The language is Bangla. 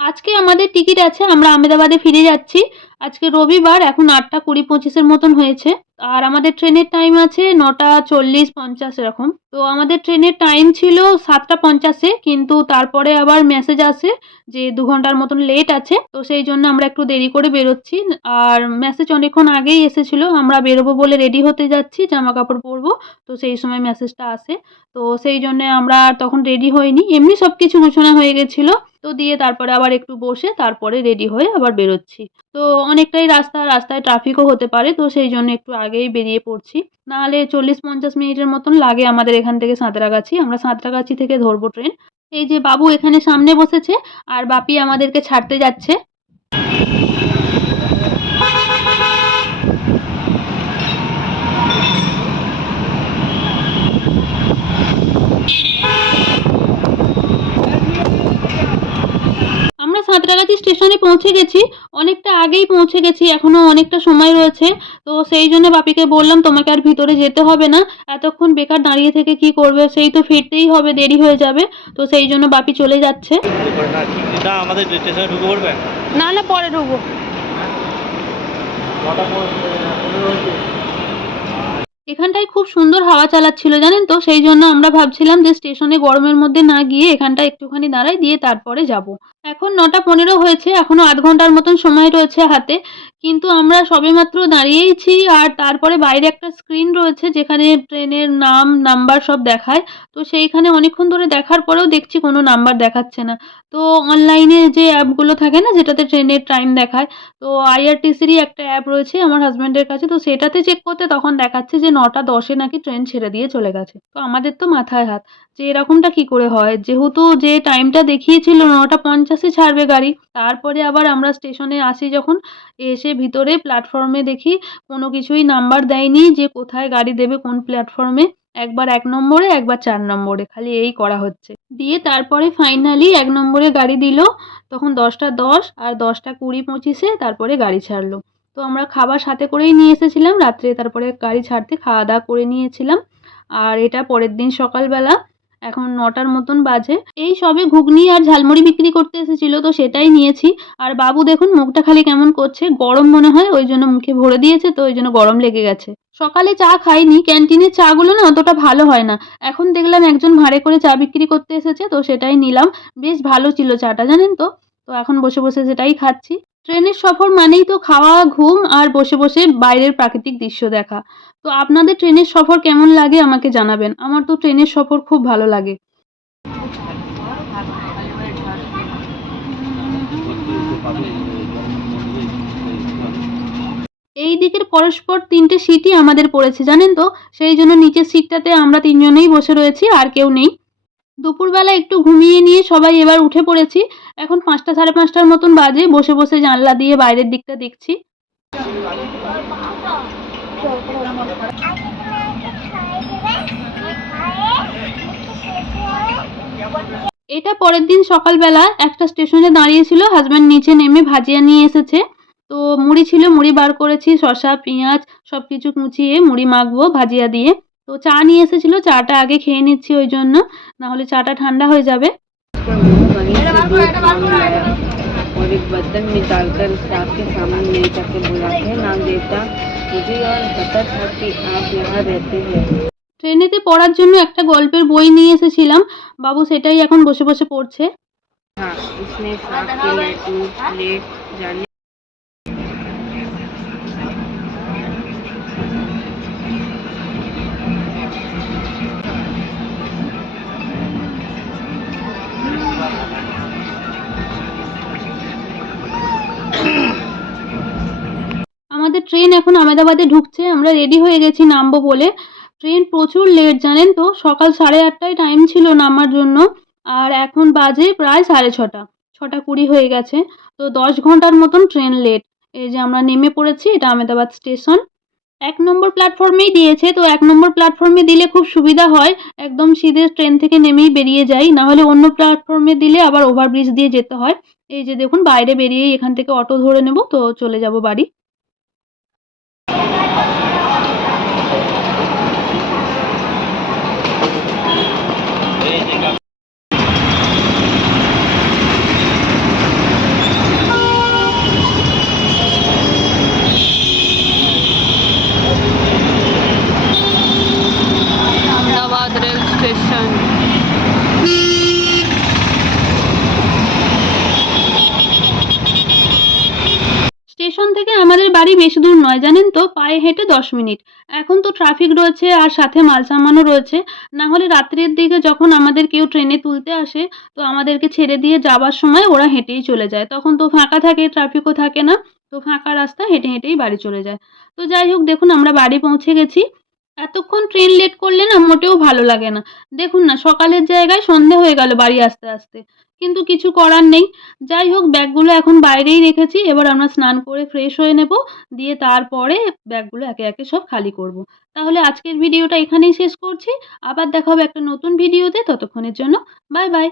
আজকে আমাদের টিকিট আছে, আমরা আমেদাবাদে ফিরে যাচ্ছি। আজকে রবিবার, এখন ৮:২০-২৫ এর মতন হয়েছে। আর আমাদের ট্রেনের টাইম আছে ৯:৪০-৫০ এরকম। তো আমাদের ট্রেনের টাইম ছিল ৭:৫০ এ, কিন্তু তারপরে আবার মেসেজ আসে যে ২ ঘন্টার মতন লেট আছে। তো সেই জন্য আমরা একটু দেরি করে বেরোচ্ছি। আর মেসেজ অনেকক্ষণ আগেই এসেছিল। আমরা বেরোবো বলে রেডি হতে যাচ্ছি, জামাকাপড় পরবো। তো সেই সময় মেসেজটা আসে। তো সেই জন্যে আমরা আর তখন রেডি হইনি। এমনি সবকিছু গুছানো হয়ে গেছিল। তো দিয়ে তারপরে আবার একটু বসে তারপরে রেডি হয়ে আবার বেরোচ্ছি। তো অনেকটাই রাস্তা, রাস্তায় ট্রাফিকও হতে পারে। তো সেই জন্য একটু আগেই বেরিয়ে পড়ছি। নাহলে ৪০-৫০ মিনিটের মতন লাগে আমাদের এখান থেকে সাঁতরাগাছি। আমরা সাঁতরাগাছি থেকে ধরবো ট্রেন। এই যে বাবু এখানে সামনে বসেছে আর বাপি আমাদেরকে ছাড়তে যাচ্ছে। আমরা সাঁতরাগাছি স্টেশনে পৌঁছে গেছি। অনেকটা আগেই পৌঁছে গেছি। এখনো অনেকটা সময় রয়েছে। তো সেই জন্য বাপিকে বললাম, তোমাকে আর ভিতরে যেতে হবে না। এতক্ষণ বেকার দাঁড়িয়ে থেকে কি করবে? সেই তো ফিরতেই হবে, দেরি হয়ে যাবে। তো সেই জন্য বাপি চলে যাচ্ছে। না, আমাদের স্টেশনে ঢুকে পড়বে? না, না, পরে ঢুকবো। এখানটায় খুব সুন্দর হাওয়া চালাচ্ছিল জানেন তো, সেই জন্য আমরা ভাবছিলাম যে স্টেশনে গরমের মধ্যে না গিয়ে এখানটায় একটুখানি দাঁড়াই, দিয়ে তারপরে যাব। এখন ৯:১৫ হয়েছে, এখনো আধ ঘন্টার মতন সময় রয়েছে হাতে। কিন্তু আমরা সবেমাত্র দাঁড়িয়েইছি আর তারপরে বাইরে একটা স্ক্রিন রয়েছে যেখানে ট্রেনের নাম, নাম্বার সব দেখায়। তো সেইখানে অনেকক্ষণ ধরে দেখার পরেও দেখছি কোনো নাম্বার দেখাচ্ছে না। তো অনলাইনে যে অ্যাপগুলো থাকে না যেটাতে ট্রেনের টাইম দেখায়, তো আইআরটিসিরই একটা অ্যাপ রয়েছে আমার হাসব্যান্ডের কাছে। তো সেটাতে চেক করতে তখন দেখাচ্ছে যে ৯:১০ এ নাকি ট্রেন ছেড়ে দিয়ে চলে গেছে। তো আমাদের তো মাথায় হাত যে এরকমটা কি করে হয়? যেহেতু যে টাইমটা দেখিয়েছিল ৯:৫০ এ ছাড়বে গাড়ি। তারপরে আবার আমরা স্টেশনে আসি যখন, এসে ভিতরে প্ল্যাটফর্মে দেখি কোনো কিছুই নাম্বার দেয়নি যে কোথায় গাড়ি দেবে কোন প্ল্যাটফর্মে। একবার ১ নম্বরে, একবার ৪ নম্বরে, খালি এই করা হচ্ছে। দিয়ে তারপরে ফাইনালি ১ নম্বরে গাড়ি দিল। তখন ১০:১০ আর ১০:২০-২৫ এ তারপরে গাড়ি ছাড়লো। তো আমরা খাবার সাথে করেই নিয়ে এসেছিলাম। রাত্রে তারপরে গাড়ি ছাড়তে খাওয়া-দাওয়া করে নিয়েছিলাম। আর এটা পরের দিন সকালবেলা। এখন ৯টার মতন বাজে। এই সবে ঘুগনি আর ঝালমুড়ি বিক্রি করতে এসেছিল, তো সেটাই নিয়েছি। আর বাবু দেখুন মুখটা খালি কেমন করছে, গরম মনে হয় ওই জন্য মুখে ভরে দিয়েছে, তো ওই জন্য গরম লেগে গেছে। সকালে চা খাইনি, ক্যান্টিনের চা গুলো না অতটা ভালো হয় না। এখন দেখলাম একজন ভাঁড়ে করে চা বিক্রি করতে এসেছে, তো সেটাই নিলাম। বেশ ভালো ছিল চাটা জানেন তো। তো এখন বসে, বসে সেটাই খাচ্ছি। ট্রেনের সফর মানেই তো খাওয়া, ঘুম আর বসে, বসে বাইরের প্রাকৃতিক দৃশ্য দেখা। তো আপনাদের ট্রেনের সফর কেমন লাগে আমাকে জানাবেন। আমার তো ট্রেনের সফর খুব ভালো লাগে। এই দিকের পরস্পর ৩টে সিটই আমাদের পড়েছে জানেন তো। সেই জন্য নিচের সিটটাতে আমরা ৩ জনেই বসে রয়েছি, আর কেউ নেই। দুপুরবেলা একটু ঘুমিয়ে নিয়ে সবাই এবার উঠে পড়েছি। এখন ৫টা ৫:৩০টার মতন বাজে। বসে, বসে জানলা দিয়ে বাইরের দিকটা দেখছি। এটা পরের দিন সকালবেলা একটা স্টেশনে দাঁড়িয়েছিল। হাসব্যান্ড নিচে নেমে ভাজিয়া নিয়ে এসেছে। তো মুড়ি ছিল, মুড়ি বার করেছি। শসা, পেঁয়াজ সবকিছু কুচিয়ে মুড়ি মাখবো ভাজিয়া দিয়ে। তো চা নিয়ে এসেছিল, চাটা আগে খেয়ে নিচ্ছি ওই জন্য। না হলে চাটা ঠান্ডা হয়ে যাবে। वहीं से दूध मांग लाया और एक बर्तन में डालकर उसे आपके सामने ले जाके बुलाते हैं, नाम देवता, मुझे और पता था कि आप यहाँ रहते हैं। ট্রেনেতে পড়ার জন্য একটা গল্পের বই নিয়ে এসেছিলাম। বাবু সেটাই এখন বসে, বসে পড়ছে। हाँ, इसमें सांप के लेट जाने আমাদের ট্রেন এখন আমেদাবাদে ঢুকছে। আমরা রেডি হয়ে গেছি নামবো বলে। ট্রেন প্রচুর লেট জানেন তো। সকাল 8:30টায় টাইম ছিল নামার জন্য। আর এখন বাজে প্রায় 6:30। 6:20 হয়ে গেছে। তো 10 ঘন্টার মতন ট্রেন লেট। এই যে আমরা নেমে পড়েছি, এটা আমেদাবাদ স্টেশন। ১ নম্বর প্ল্যাটফর্মেই দিয়েছে। তো ১ নম্বর প্ল্যাটফর্মে দিলে খুব সুবিধা হয়। একদম সিধে ট্রেন থেকে নেমেই বেরিয়ে যাই। না হলে অন্য প্ল্যাটফর্মে দিলে আবার ওভারব্রিজ দিয়ে যেতে হয়। এই যে দেখুন বাইরে বেরিয়েই এখান থেকে অটো ধরে নেব, তো চলে যাব বাড়ি। স্টেশন থেকে আমাদের বাড়ি বেশি দূর নয় জানেন তো, পায়ে হেঁটে 10 মিনিট। এখন তো ট্রাফিক রয়েছে আর সাথে মালসামানও রয়েছে। না হলে রাত্রের দিকে যখন আমাদের কেউ ট্রেনে তুলতে আসে, তো আমাদেরকে ছেড়ে দিয়ে যাবার সময় ওরা হেঁটেই চলে যায়। তখন তো ফাঁকা থাকে, ট্রাফিকও থাকে না। তো ফাঁকা রাস্তা হেঁটে হেঁটেই বাড়ি চলে যায়। তো যাই হোক, দেখুন আমরা বাড়ি পৌঁছে গেছি। এতক্ষণ ট্রেন লেট করলে না মোটেও ভালো লাগে না। দেখুন না, সকালের জায়গায় সন্ধে হয়ে গেল বাড়ি আসতে আসতে। কিন্তু কিছু করার নেই। যাই হোক, ব্যাগগুলো এখন বাইরেই রেখেছি। এবার আমরা স্নান করে ফ্রেশ হয়ে নেব। দিয়ে তারপরে ব্যাগগুলো একে একে সব খালি করব। তাহলে আজকের ভিডিওটা এখানেই শেষ করছি। আবার দেখা হবে একটা নতুন ভিডিওতে। ততক্ষণের জন্য বাই বাই।